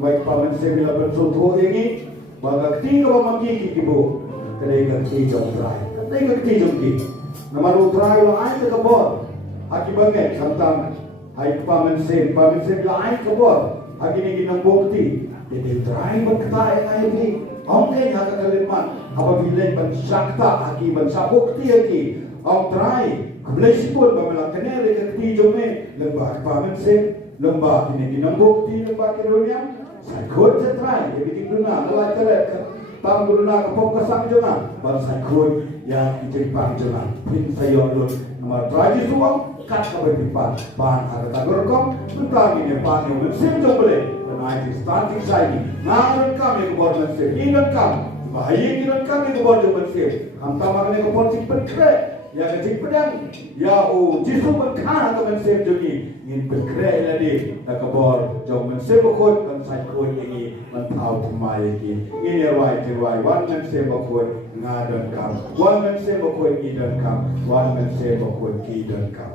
Baik paman saya bila bersuatu ini, maka ketika memaki ibu, ketika jom try, ketika jom ki, nama lu try lo ay kebor, haki banget samtang, ay paman saya bila ay kebor, haki ni ginang bukti, jadi try berkata yang ay ni, orang yang hak kalimat, apabila bersakta haki bersabukti haki, orang try, kebelah pun bagaimana kenal ketika jom ni, lembah paman saya, lembah ini ginang bukti, lembah keduanya. Saya kod saya try, ya bikin guna, mulai terek, tam guna kefokusan jona, baru saya kod yang dijepang jona, pin saya ulun, nama traji suam, kat kabar pipan, bahan ada tagur kom, tentang ini pan yang mesin boleh, dan itu starting saya ini, namun kami keluar mesin, ingat kami, bahaya ingat kami keluar mesin, hantar makan yang kepolitik berkrek, yang kecil pedang, ya jisu berkah atau mesin joni. Ingin bergerak lagi, tak kabur. Jauh mensebukut dan saya kod ini mentau kemai ini. Ini rawai, wan mensebukut ngadon kam, wan mensebukut idon kam, wan mensebukut idon kam.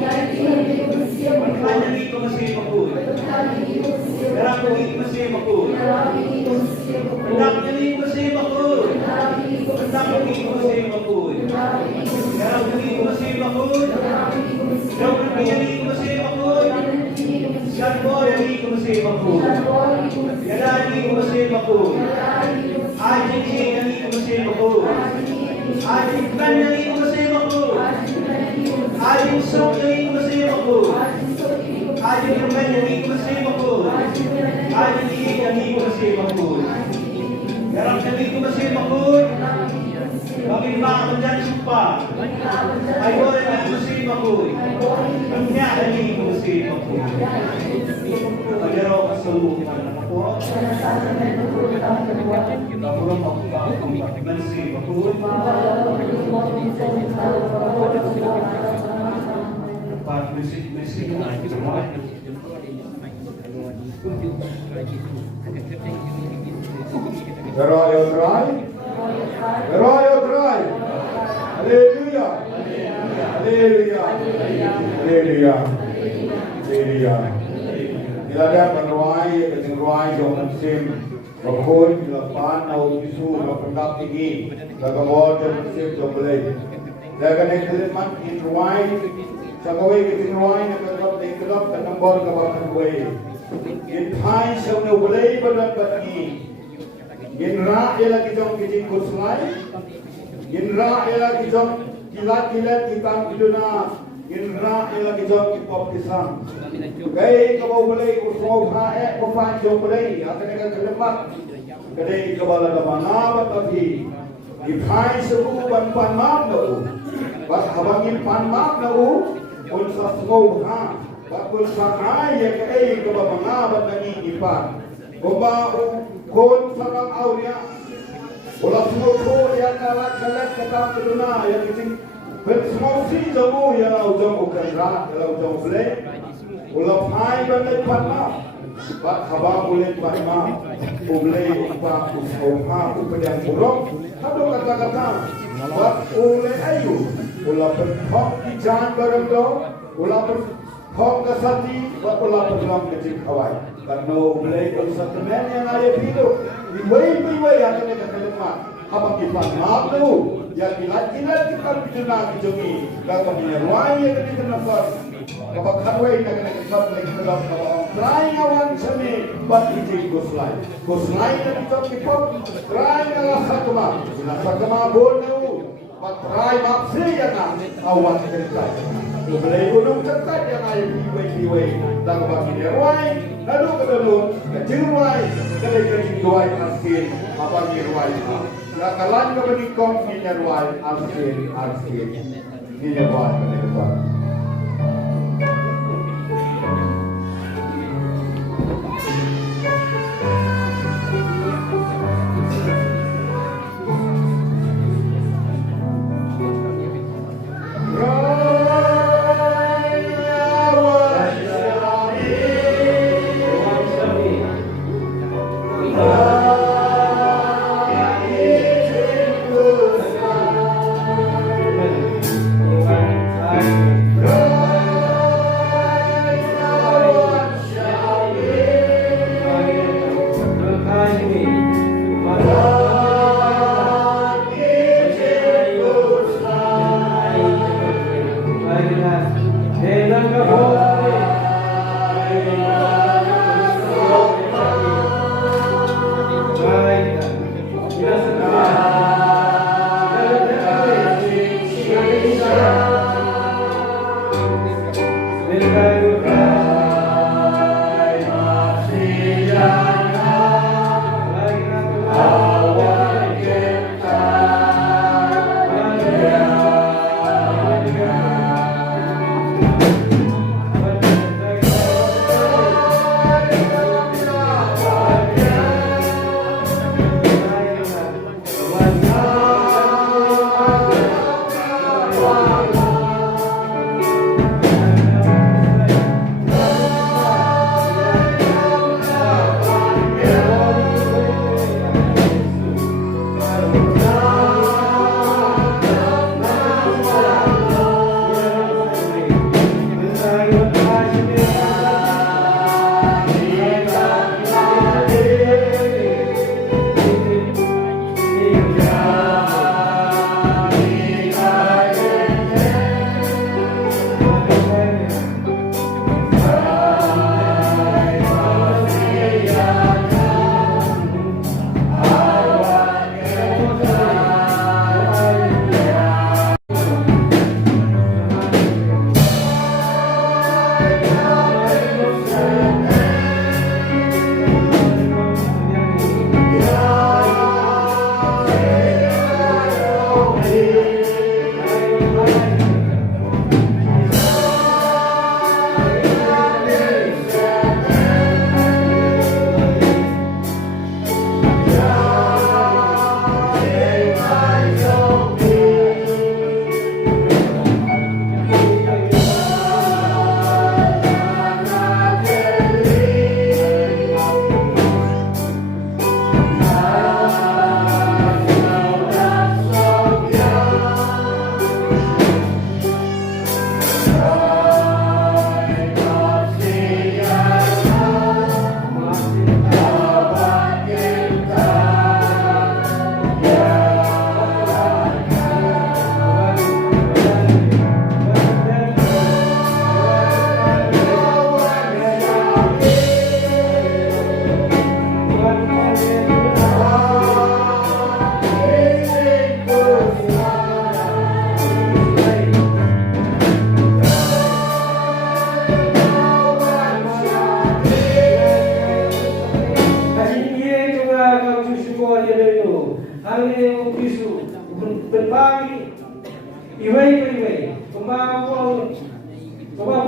Yang masih makul. Darah kuning masih makul. Pendam kuning masih makul. Pendam kuning masih makul. Darah kuning masih makul. Daun kuning masih makul. Sarboy yang masih makul. Gadani masih makul. Ajin yang masih makul. Ajin kan yang masih makul. Ajin sok yang masih makul. Ajin kan yang masih makul. Ajin yang masih makul. Dalam yang masih makul. Bagi mak menjadi sumpah. Ayo yang masih makul. Menyak yang masih makul. Pagaraw keseluruhan ako. Tapurang ako mansi ako. Dapat misi The royal cry. The royal cry. Hallelujah. Hallelujah. Hallelujah. Hallelujah. Ilaga menuai dengan ruai yang musim berkoi lapan atau isu berpendak tinggi laga bawah yang musim jomblay. Laga neklimat in ruai sampai ke ruai yang kelap dan nombor kebakan kue. In thai sampai boleh berdapat ini. In ra ialah kita kijing kuslai. In ra ialah kita kilat hitam hiduna. Inra ialah kita kipop kisam. Gay kau boleh usau hae kau panjang boleh. Akan kita kelemat. Kadai kebala damana batapi. Ipai sebu ban panmak nau. Bas habangin panmak nau. Unsa sengau ha. Bakul sangai ya kadai kebabanga batani ipan. Gomba kon sarang aulia. Ulah semua yang kalat ketam keduna yang kecil. Semua si jamu yang ujung ukara, yang ujung boleh, ulah hai bandai panma, bak khabar boleh panma, boleh upah usaha upayang buruk, ada kata-kata, bak boleh ayu, ulah berhak di jalan berdo, ulah berhak kesati, bak ulah berhak kecil kawai, karena boleh kalau satu men yang ada hidup, iway akan kita kelemat. Apa kita maaf tu? Ya kilat kita bicara bijongi. Kalau menyeruai yang kita nafas, kalau kawai yang kita nafas lagi dalam kalau try awan seni buat ijin goslai yang kita try ngalah sakama boleh. Buat try maksud yang awan cerita. Boleh gunung cekat yang ada piwai. Lalu bagi nyeruai, lalu kedalun, keciruai, kali duai askin, apa nyeruai Nakalan ka menikong minyaruan arsin minyaruan menikong.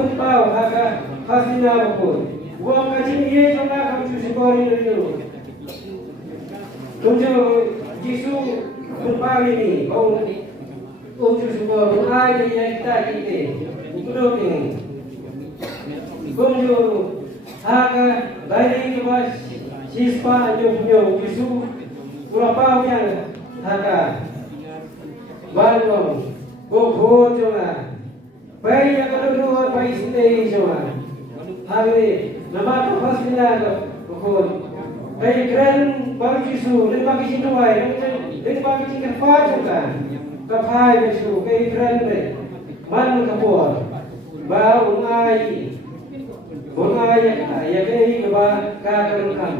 pun tahu haka fasina pun. Buang kaji ye jona kamu cuci kori dulu. Tunjuk Yesus berpagi ni, kau cuci kori, ai dia kita kita, ikut ini. Tunjuk haka dari kemas sispa nyok Yesus berapa yang haka balong, kau jona. Baik yang kedua baik sendiri jona. Hari nama pas bila kau baik keren bagi Yesus, dan bagi Cintuai, dan bagi Cintuai juga. Kapai Yesus, baik keren baik. Man kapur, bau ngai, ya kayak keba kakan,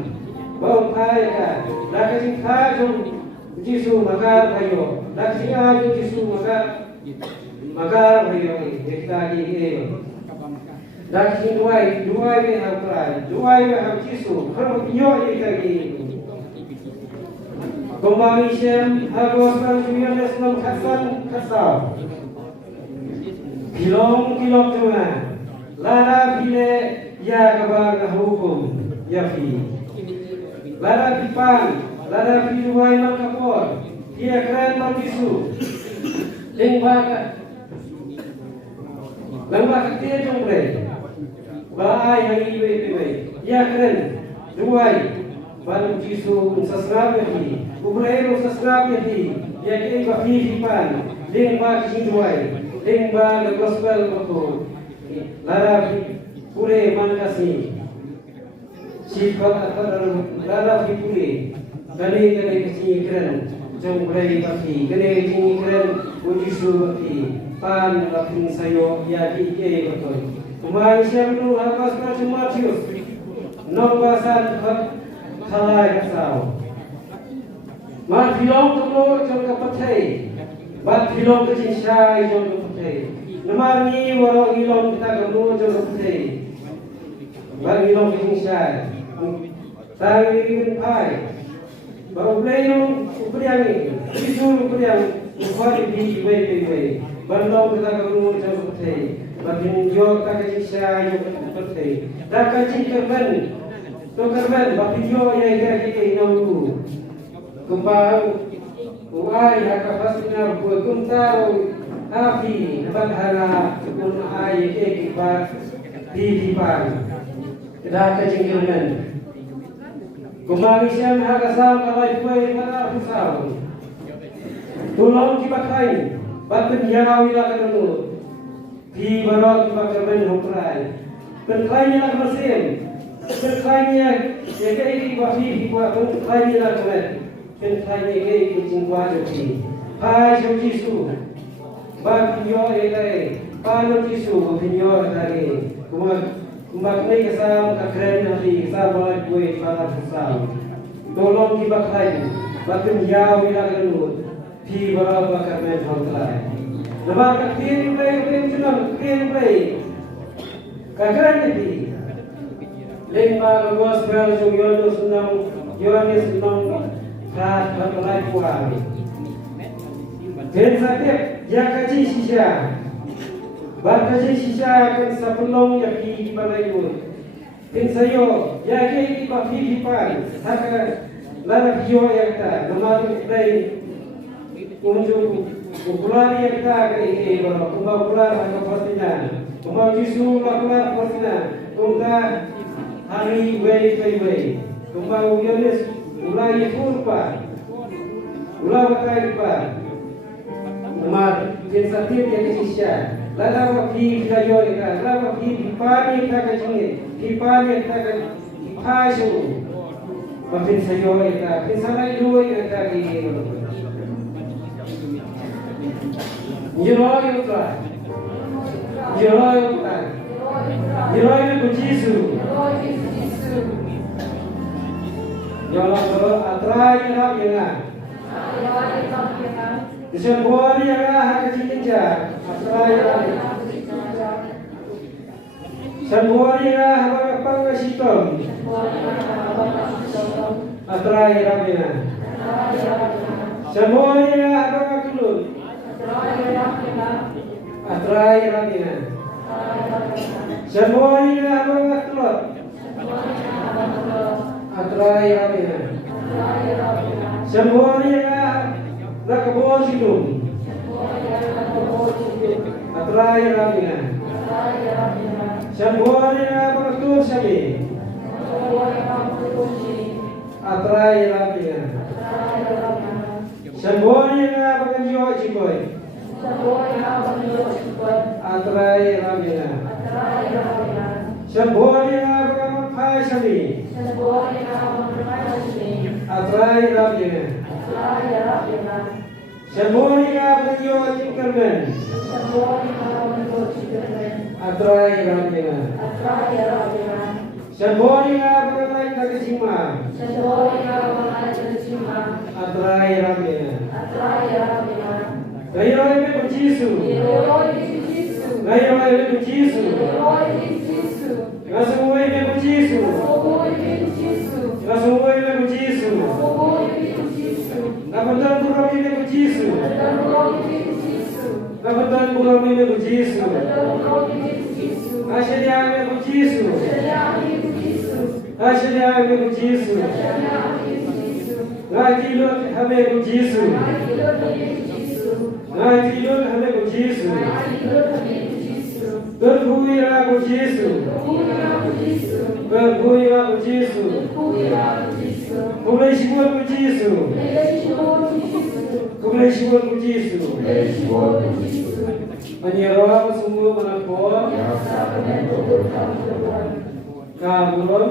bau kai ka, lagi Cintuai jom Yesus maka bayo, lagi aja Yesus maka bayo kita ini. Lagi dua ini hamperan, dua ini hamcisu, kalau dia lagi. Kembali sem, harus berjuang dalam kasar. Kilom cuma, lara bile ya kabar hukum ya fi. Lara pipan, lara piluai makapor, dia keren hamcisu. Lembah kecil jombre. Baai hari ini, ya keren, duai, baru Yesus sesrap lagi, ubrero sesrap lagi, ya kini bafi hipan, lembah kini duai, lembah gospel betul, lara pure mankasi, sifat atau lara pure, kali kini keren, jombre bafi, kini keren, Yesus bafi, pan bafi sayo ya kini betul. Manusia itu harus Matius, nombasan kalai kasau. Mat filong telur jom kepetai, mat filong kecincai jom kepetai. Namar ni warok ilong kita kamu jom kepetai. Mat ilong kecincai, tahu ini pai. Baru beliau uberiang ini, itu uberiang ubah di way. Bandung kita kamu jom kepetai. Batin yo kakak saya yo seperti dah kacing kerban batin yo yang kita inamu kumpau uai haka pasina buat kumpau api nabat hara kun ai kipa di pan dah kacing kerban kumpau siam haka sam kalai buai pada pusau tolong dipakai batin yang awila kanu di barang pemakaman hukuman, berkainya mesin, berkainya jadi wafih buat berkainya lakukan, berkainya jadi cingguan jadi, hai Yesus, bapio elai, pano Yesus bapio lagi, kumak kesam keren nanti kesam mulai gue pada kesam, tolong dipakai, batin jauh ilakan di barang pemakaman hukuman. Nama kecil play senang play. Kagak ni. Lima gospel Yohanes senang kat berlai kuat. Dan setiap yang kaji sisa, berkaji sisa akan sepulung yang di balai pun. Dan saya yang di bafi hipan, haka lara video yang tak nama play unjuk. Popular yang kita ini baru popular atau pastinya, Yesus popular pastinya, hari way, Yohanes ulai furpa, bakai pa, sensitif yang kisah, lalu waktu kita joyka, lalu waktu dipani kita kecil, dipani kita kecil, makin sayoka, kinsalai dua kita ini. Jeroy Yesus. Jalan atrai rabena. Disebut yang kecil atrai rabena. Sebut yang apa kesitom. Atrai rabena. Sebut yang apa kelun. Atrai rabena. Semuanya mengatur. Atrai ramina. Semuanya nakabos hidung. Atrai ramina. Semuanya mengatur sabi. Atrai ramina. Semuanya mengenjo cikoy. Atrai ramina. Semuanya mengapai sabi. Atrai ramina. Semuanya mengenjo cingkermen. Atrai ramina. Semuanya mengenai kagecima. Atrai ramina. Gairoi me kujisu. Gairoi me kujisu. Gasumoi me kujisu. Gasumoi me kujisu. Napuntan burami me kujisu. Napuntan burami me kujisu. Ashedia me kujisu. Ashedia me kujisu. Gatilot hame kujisu. Gatilot hame kujisu. Berbuira kujisu. Berbuira kujisu. Kumulai shibur kujisu. Kumulai shibur kujisu. Menyerah sungguh menakut. Kabulon.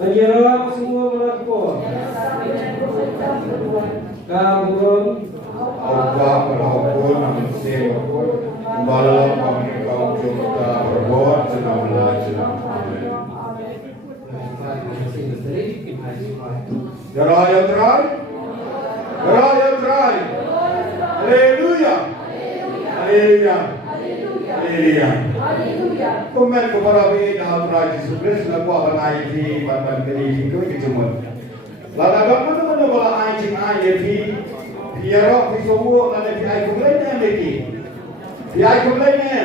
Menyerah sungguh menakut. Kabulon. Allah berhubung namun sebab malam kami kau jumpa berbuat senamlah senam. Deraya terai, deraya terai. Haleluya, haleluya, haleluya. Komen kepada bini dalam Tuhan Yesus Kristus laku apa naik di badan bini itu kecemur. Lalu bagaimana bola anjing ayat di Biarok di semua ada di iPhone lainnya lagi. Di iPhone lainnya.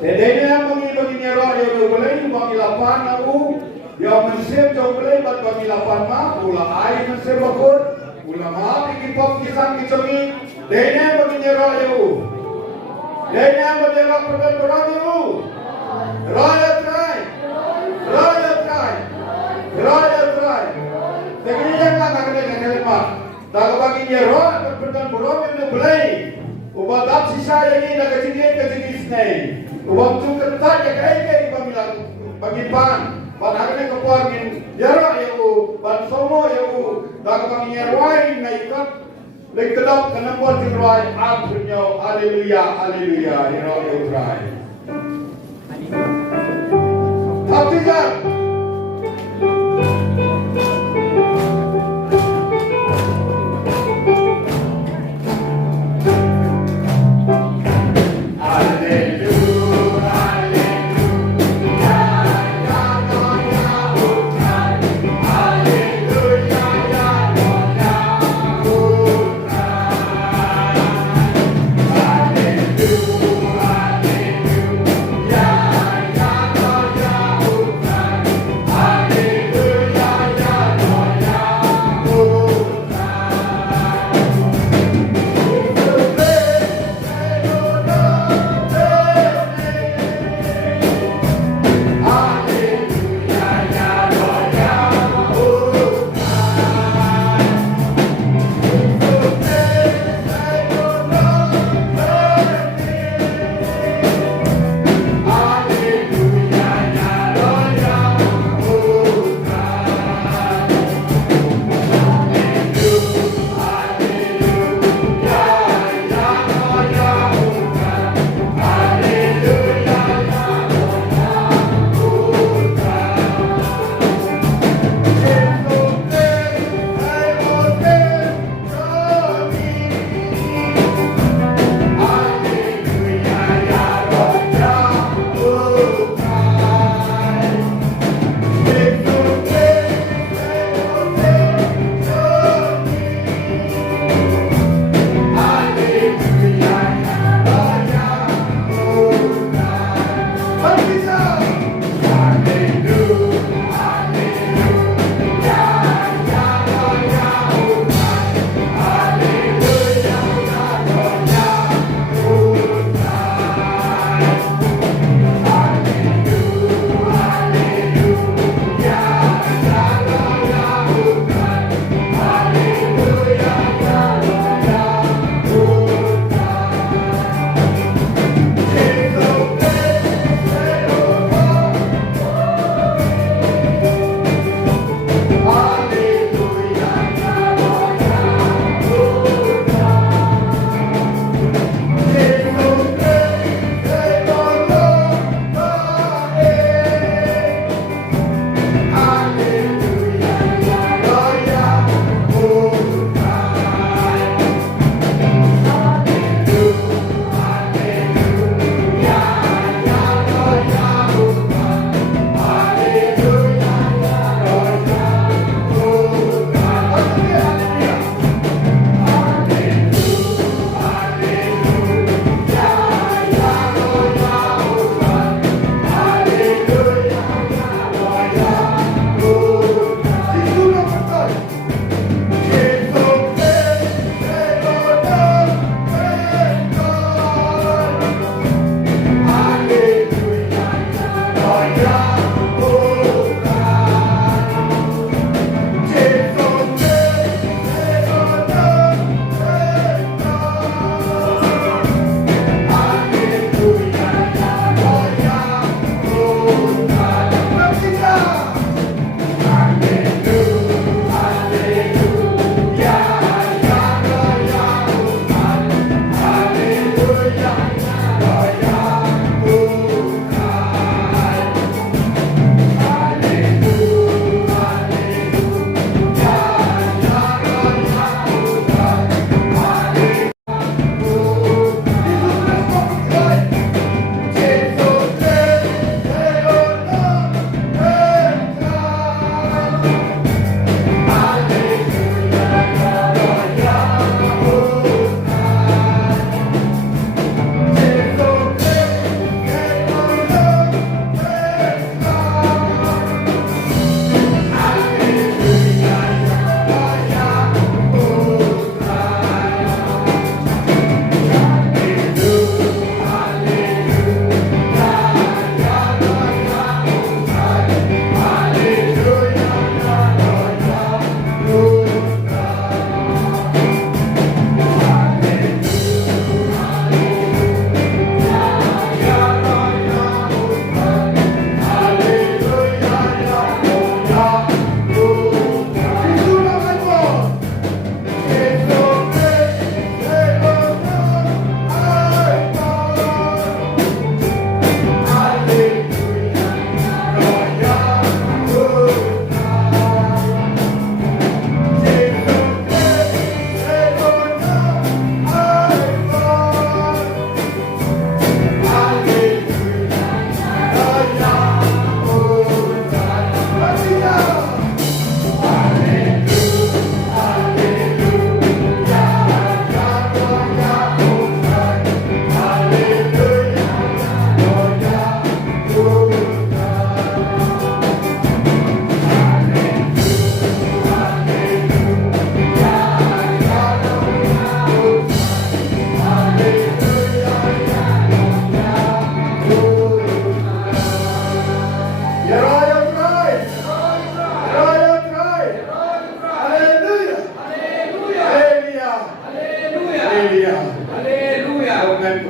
Dedenya bagi nyerok yang boleh bagi lapan aku yang mensep jauh boleh bagi lapan mah pula air mensep bakut pula mah bikin pop kisang kicongi. Dedenya bagi nyerok yang dedenya bagi nyerok pertempuran yang Royal try. Royal try. Royal try. Teganya jangan kena mah. Tak bagi nyerok berpetan burung yang boleh. Ubat tak sisa yang ini nak kecil ni. Ubat tu ketat yang kaya bagi pan. Padahal kepuangin nyerok yang ban somo yang tak bagi nyerwai naikat. Lek kedap kena buat nyerwai akhirnya. Haleluya, haleluya. Nyerok yang try. Baptisan.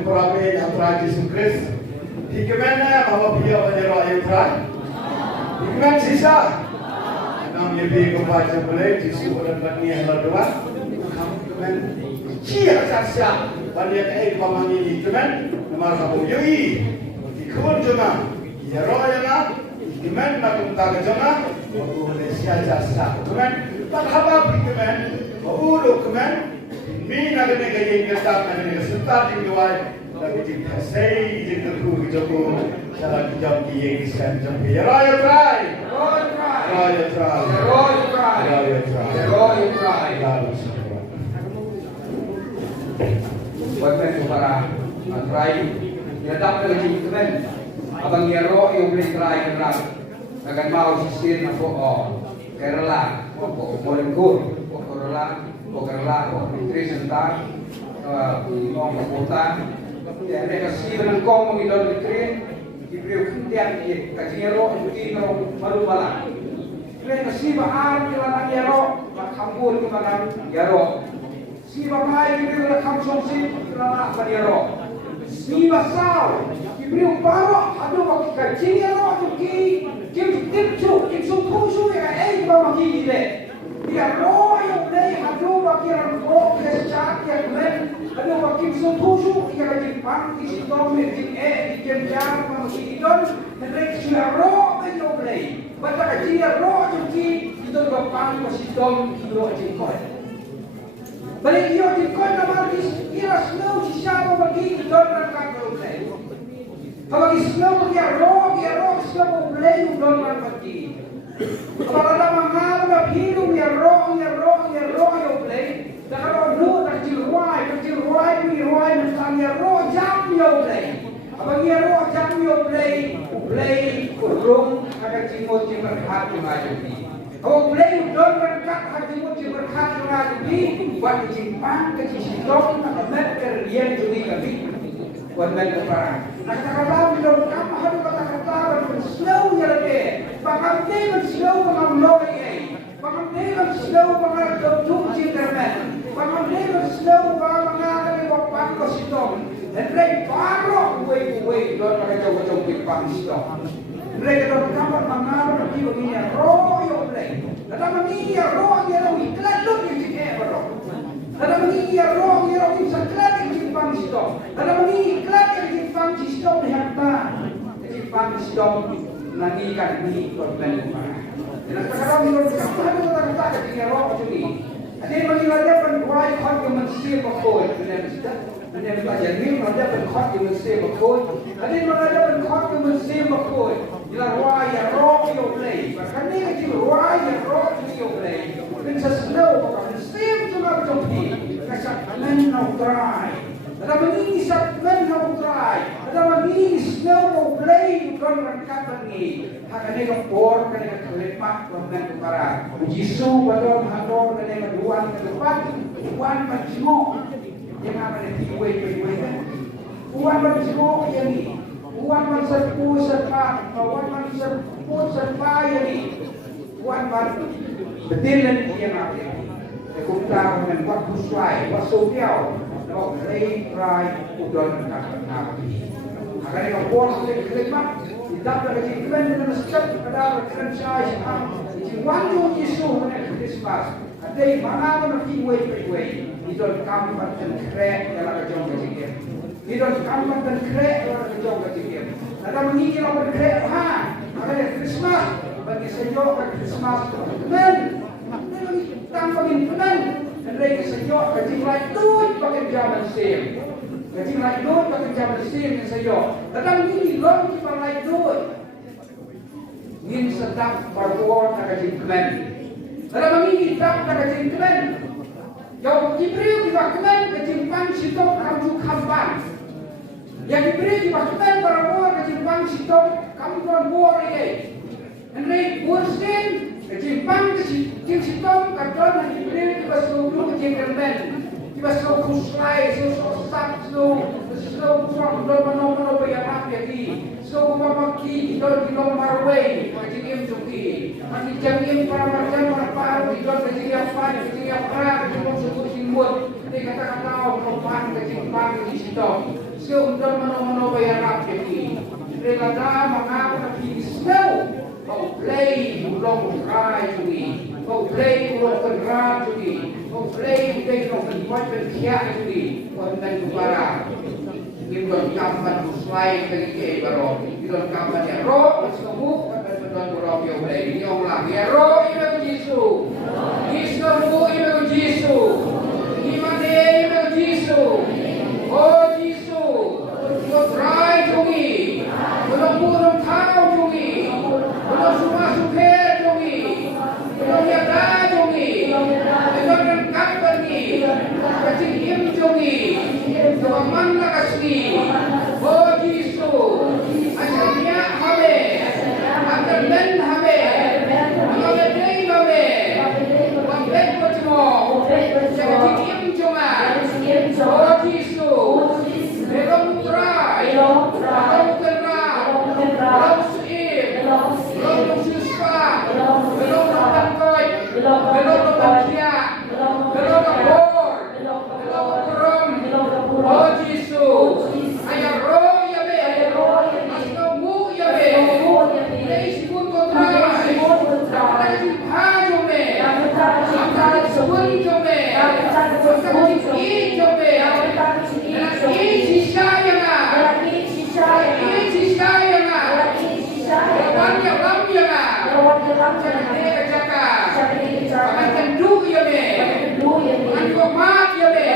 perapi antara Yesus Kristus. Hikmahnya bahwa dia menyerah Israel. Hikmah sisa. Nam lebih kepada boleh Yesus dan bani yang berdua. Hikmah cia sasa. Bani yang pamangi hikmah. Nama kamu yui. Hikmah cuma. Ya roh yang hikmah nak unta cuma. Aku Malaysia sasa. Hikmah tak apa hikmah. Bahu hikmah. Min nak ni gaya kertas nak ni setar tinggal. Lagi jika saya jika tu jauh salah jam dia kisah jam dia raya try buat mereka para try dia dapat lagi keren abang dia roh yang boleh try kerap akan mau sisir apa kerala boleh kerala tri sentar ngomong kota ya mereka sih dengan kong mengidol dikrin diberi kuntian kajero itu malu malah mereka sih bahar kelan yaro makambul keman yaro sih bahai diberi rekam somsi kelan yaro sih basau diberi paro aduh bagi kajero tuki kim suku ya bagi ile dia roh yang dari aduh bagi roh kesat yang men aduh bagi suku yang di pang di situ di kenjar bagi idon mereka sudah roh yang dari baca dia roh tuki itu bapang di situ roh di koi balik dia di koi nama di kira snow siapa bagi idon mereka kalau dari bagi snow bagi roh snow boleh idon bagi kalau ada mengalah hidup ya roh yang boleh. Dan kalau roh kecil ruai misalnya roh jam yang boleh. Abang ya roh jam yang boleh kurung ada cimut berkat maju ni. Kalau boleh don berkat ada cimut berkat maju ni buat cimpang ke sistem akan kerjaan juga kami. Buat mereka para. Nak kalau belum kamu harus kata slow ya lagi. Bahkan dia slow bahkan lori. Bahkan dia slow bahkan tutup cintaman. Bahkan dia slow bahkan ada waktu kosong. Dan mereka baru buat don mereka jauh pipang sistem. Mereka don kamar mengalir di begini roh yang boleh. Dalam ini roh yang iklan lu di sini baru. Dalam ini roh yang bisa iklan di pipang sistem. Dalam ini iklan di pipang sistem nyata. Di pipang sistem nanti kan ini problem mana. Dan sekarang menurut kamu ada kata-kata ketika roh ini. Ada yang menilai penguai khot yang mesti berkoi. Ada yang belajar ni ada penkhot yang mesti berkoi. Ada yang menilai penkhot yang mesti berkoi. Jelas roh yang boleh. Bahkan ni kecil roh yang boleh. Dan sesuatu bahkan mesti cuma berjumpa. Kesakitan neutral. Dalam ini segmen neutral. Dalam ini snow boleh bukan rangkap ini. Hak ini kepor, kena kelepak, dengan kepara. Jisu badon hador kena keduan ke depan. Uan berjemuk. Yang apa ni tiwai kan? Uan berjemuk yang ni. Uan berserpu serpa. Uan berserpu serpa yang ni. Uan betul yang apa ni? Aku tahu dengan waktu sesuai, waktu sosial. Kau play, try, udon nak akan yang kau kelepak, tidak berarti keren dengan setiap ada keren saya. Jiwanya Yesus menek Kristus. Ada yang mana nak kiway, idol kamu dan krek dalam kejauh kecil. Idol kamu dan krek dalam kejauh kecil. Ada mengingat orang krek, ada Kristus bagi sejauh Kristus. Men, tanpa men. Mereka sejauh kecil lagi tu pakai zaman sim. Kecil lagi tu pakai zaman sim yang sejauh. Tetapi ini long kita lagi tu. Ingin sedap berbuat nak kecil kemen. Tetapi ini tak nak kecil kemen. Jauh Jibril di bakuman kecil pan sitok kamu kampan. Yang Jibril di bakuman berbuat kecil pan sitok kamu berbuat ini. Mereka bursin kejimpang kecil sitom kadon na Jibril tiba seluruh kecil kerben tiba seluruh kuslai seluruh sat seluruh kurang mano bayarap yaki seluruh mamaki idol dilom marway kecil juki nanti jangim para marjan para paru idol kecil apa kecil pra kecil sebut simbol nanti kata-kata kompan kejimpang kecil sitom Siya undang mano-mano bayarap jadi. Relada mangako na kinismel. Kau play ulong rai jadi. Kau play ulong kenra jadi. Kau play ulong kenbuat berkiak jadi. Konten kupara. Gimana kapan kuslai dari baru. Gimana kapan ya roh. Semua kapan betul roh yang play. Ini orang ya roh ibu Yesus. Yesus ibu Yesus. Gimana ibu Yesus. Oh Yesus. Kau try jungi. Kau burung tahu jungi. Kau semua suka jungi. Kau nyata jungi. Kau rengkap bani. Kacing im jungi. Kau mana kasih. Oh Yesus. Asalnya habe. Akan ben habe. Akan ben habe. Wabek bertemu. Kacing im cuma. Oh Yesus. Belum try. Belum kena. Belum suim. Belum susah. Belum tangkoi. Belum bahagia. Belum kabur. Belum kurung. Oh Yesus. Ayah roh ya be. Asnamu ya be. Leis pun kau try. Kita jumpa jome. Kita sebut jome. Kita jumpa jome.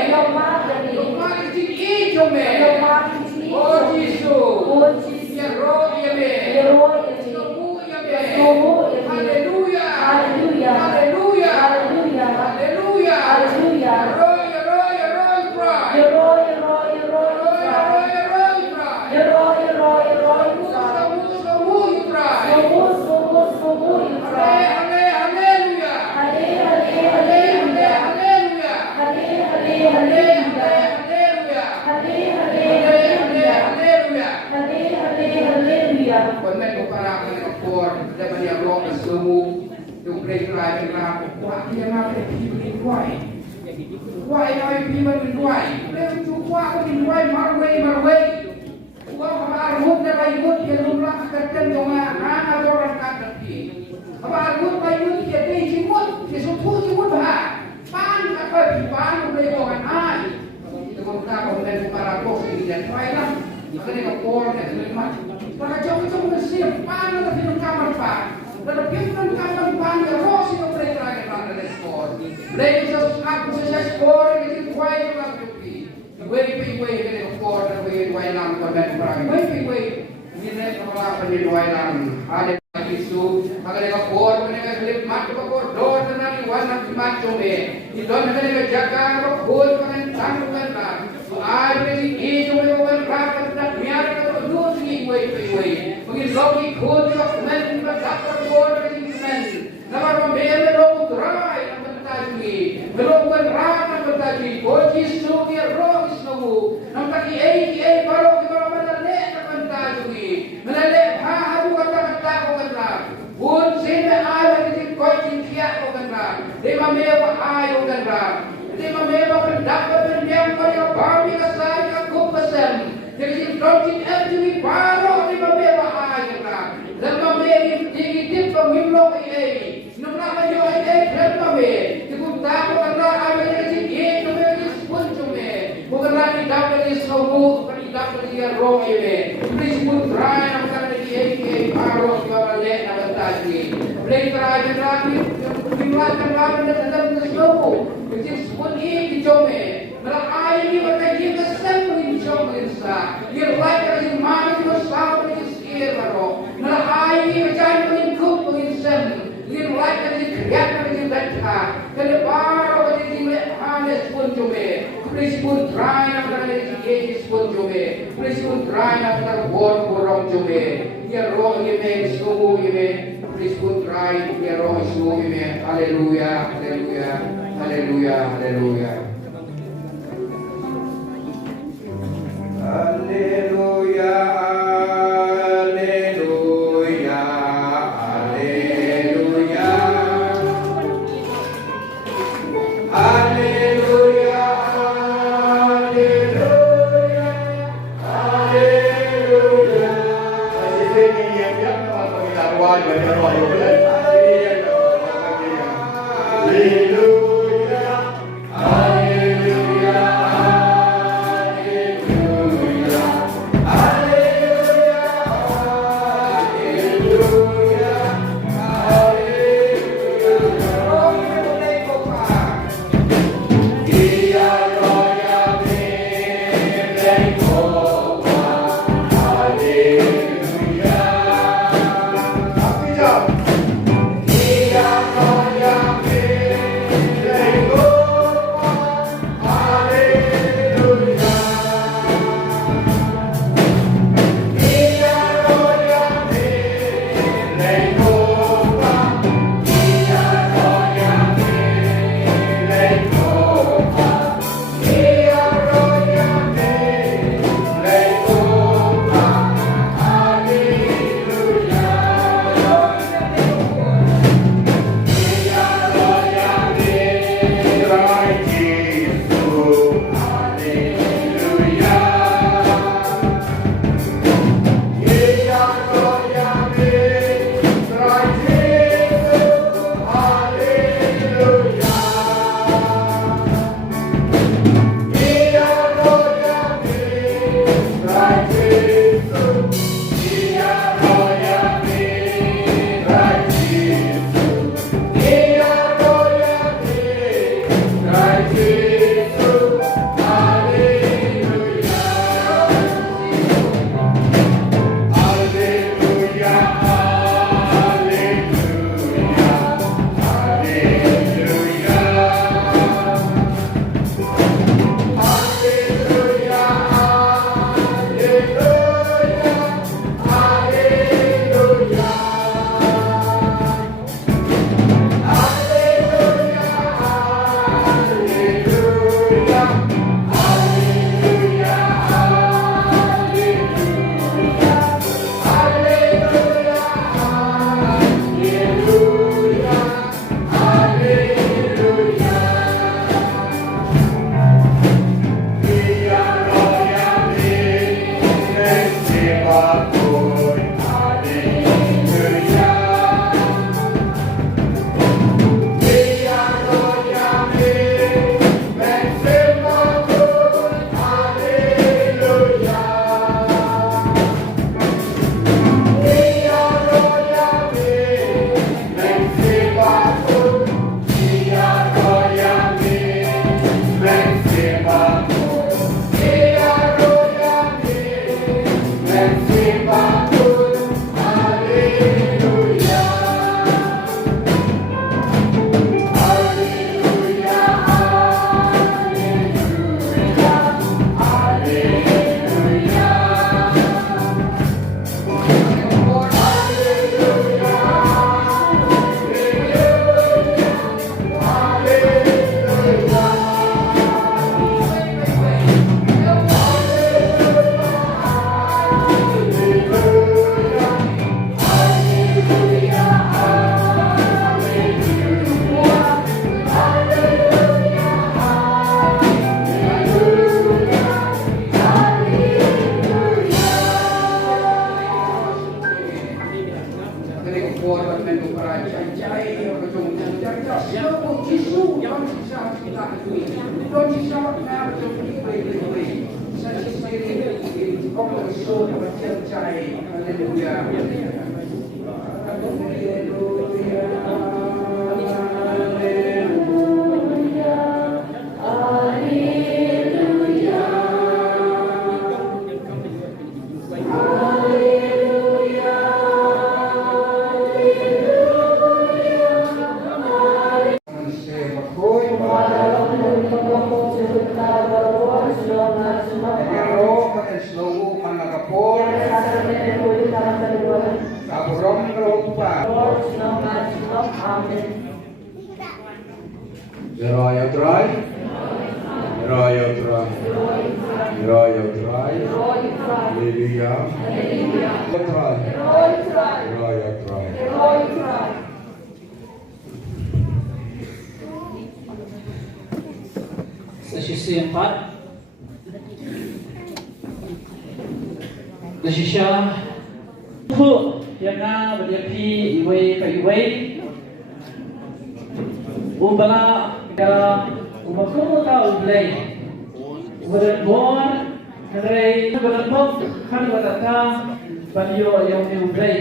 Hallelujah, hallelujah. Royal Drive, Royal Drive, Royal Drive, Hallelujah, Royal Drive. Sesi empat. Nasisya hu yang na berjapi iway ka iway ubala ka umakumo ka ublay ubadan buwan kanray ubadan bok kan watata baliyo yang ni ublay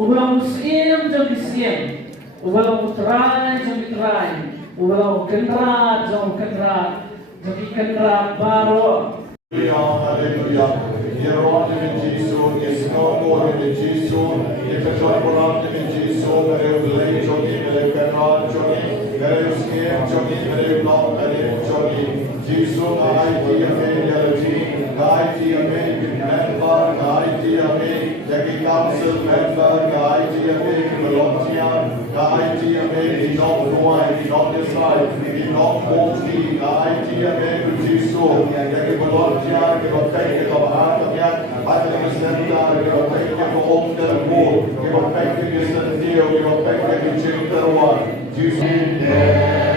ubalang muslim jom isiem ubalang utray jom itray ubalang kendra jom kendra jom kendra baro. Hallelujah. Yerovate min Jesu, Isnomore min Jesu, Ifetorporate min Jesu, Mere Ublei Jogi, Mere Kanal Jogi, Mere Uskiem Jogi, Mere Blanc, Mere Jogi, Jesu, Naiti Amen, Yalati, Naiti Amen, Member, Naiti Amen, Jackie Council Member, Naiti Amen, Volunteer, Naiti Amen, Enoch Noah, Enoch Desai, Enoch Moti, Naiti Amen, Jesu, Jackie Volunteer, give a thank you of heart of yet, I think it's that give a thank you for all the war, give a thank you for the deal, give a thank you to the one, Jesus.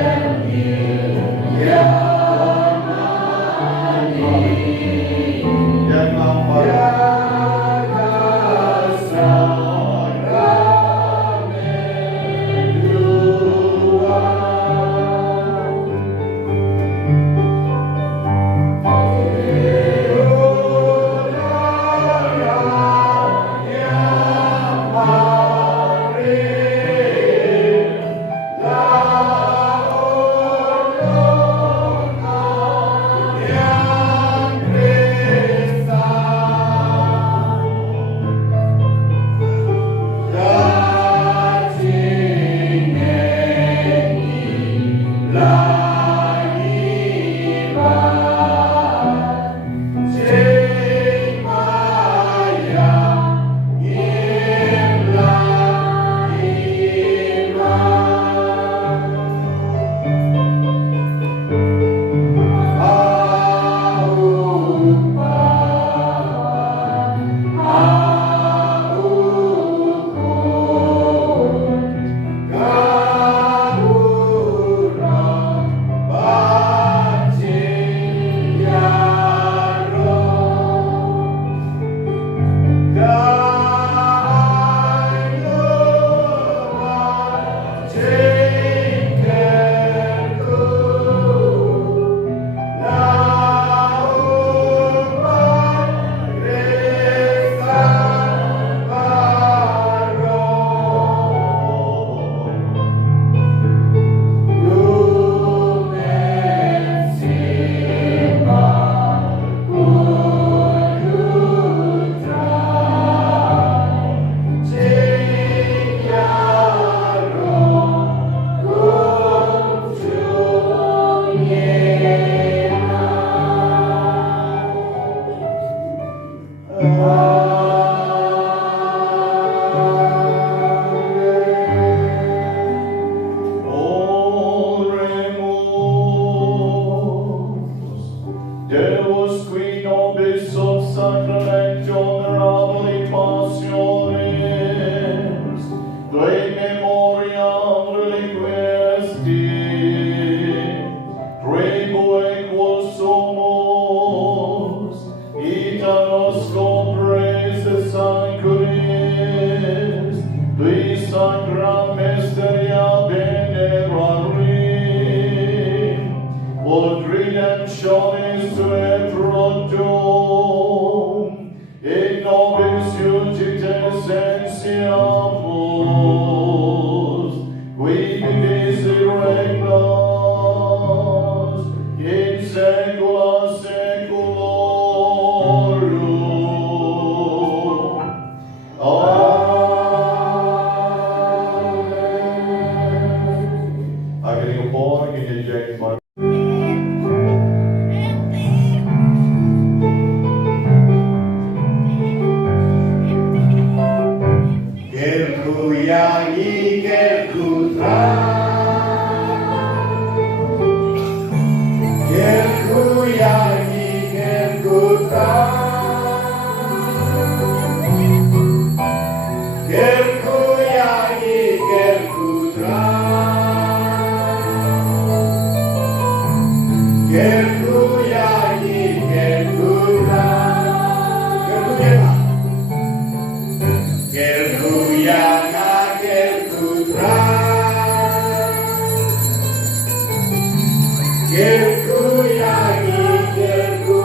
Deus qui nobis sub sacramento mirabili passiones, Dei memoriam reliquiesti, Requie quos somos, ita nos comprese sanguis, Tui sacra mysteria venerari, Quod redemptionis tue prontum, in nobis iudites sensiamus, qui vivis et regnas, in saecula saeculorum. Amen. Aking po, kinijek mo. Gerku yangi, gerku gerku yangi, gerku gerku yangi, gerku gerku yangi, gerku gerku yana, gerku gerku yangi, gerku gerku yana, gerku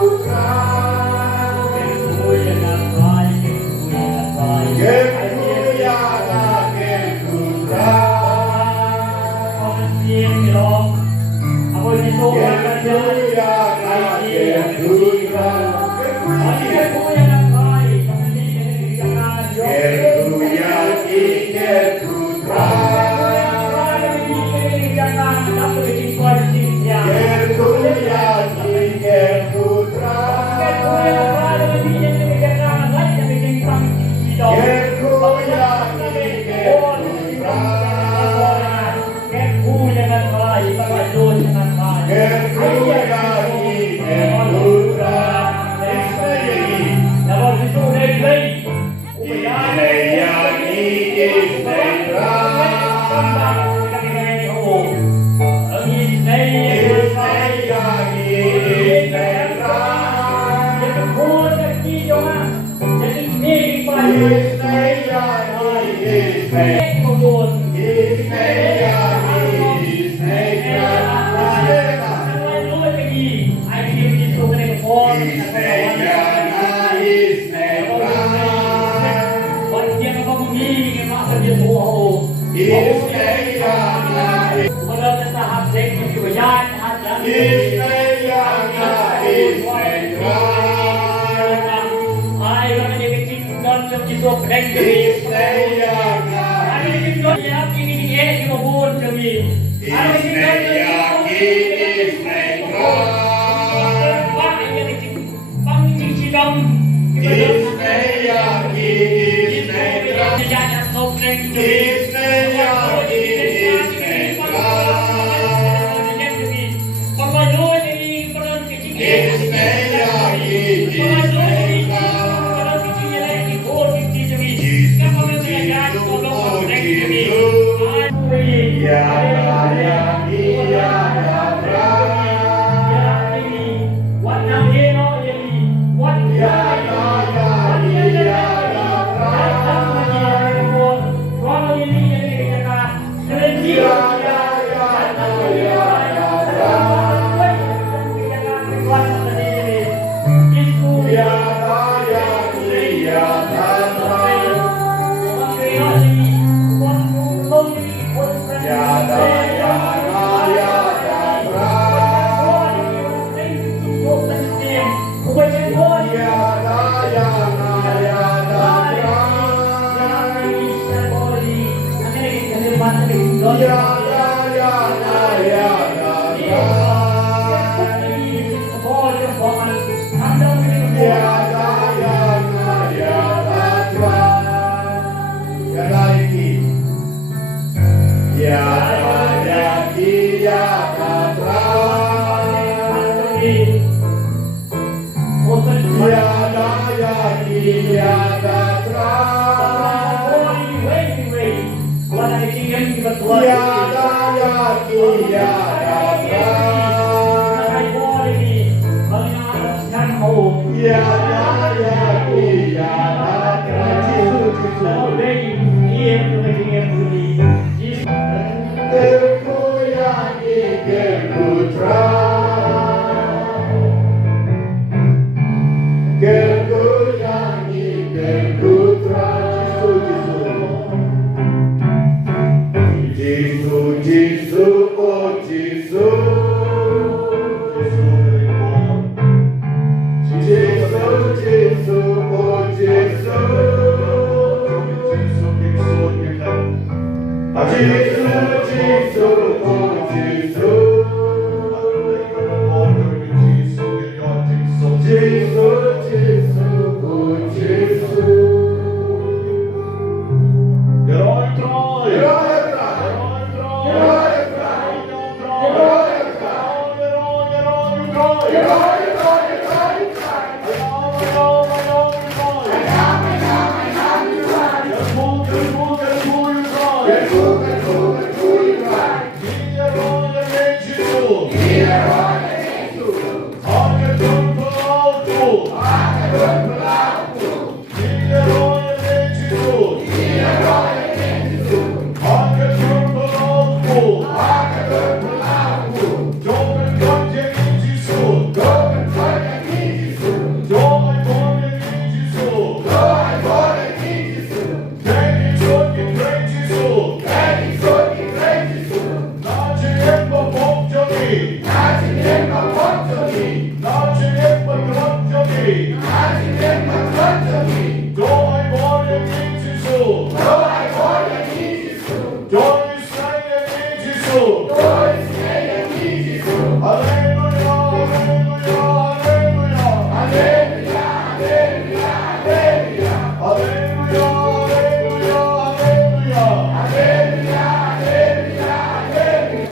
Gerku Amen.